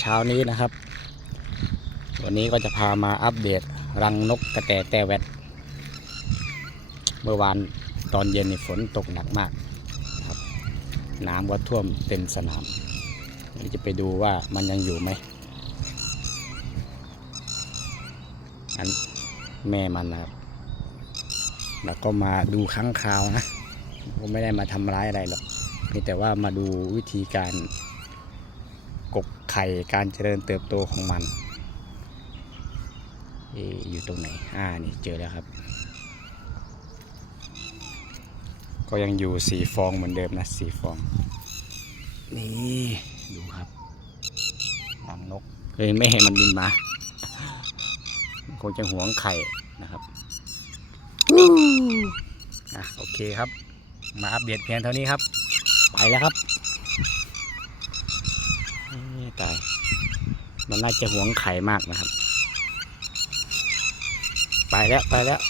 เช้านี้นะครับ วันนี้ก็จะพามาอัปเดตรังนกกระแตแต่แวดเมื่อวานตอนเย็นนี่ฝนตกหนักมากนะครับ น้ำก็ท่วมเต็มสนามวันนี้จะไปดูว่ามันยังอยู่ไหมอันแม่มันนะครับ แล้วก็มาดูครั้งคราวนะผมไม่ได้มาทำร้ายอะไรหรอกมีแต่ว่ามาดูวิธีการ กกไข่การเจริญเติบโตของมันอยู่ตรงไหน อ่า นี่เจอแล้วครับ ก็ยังอยู่สีฟองเหมือนเดิมนะสีฟอง นี่ดูครับรังนกเฮ้ยไม่ให้มันบินมา คงจะหวงไข่นะครับอะโอเคครับ มาอัปเดตเพียงเท่านี้ครับ ไปแล้วครับ ไม่ตาย มันน่าจะหวงไข่มากนะครับ ไปแล้วไปแล้ว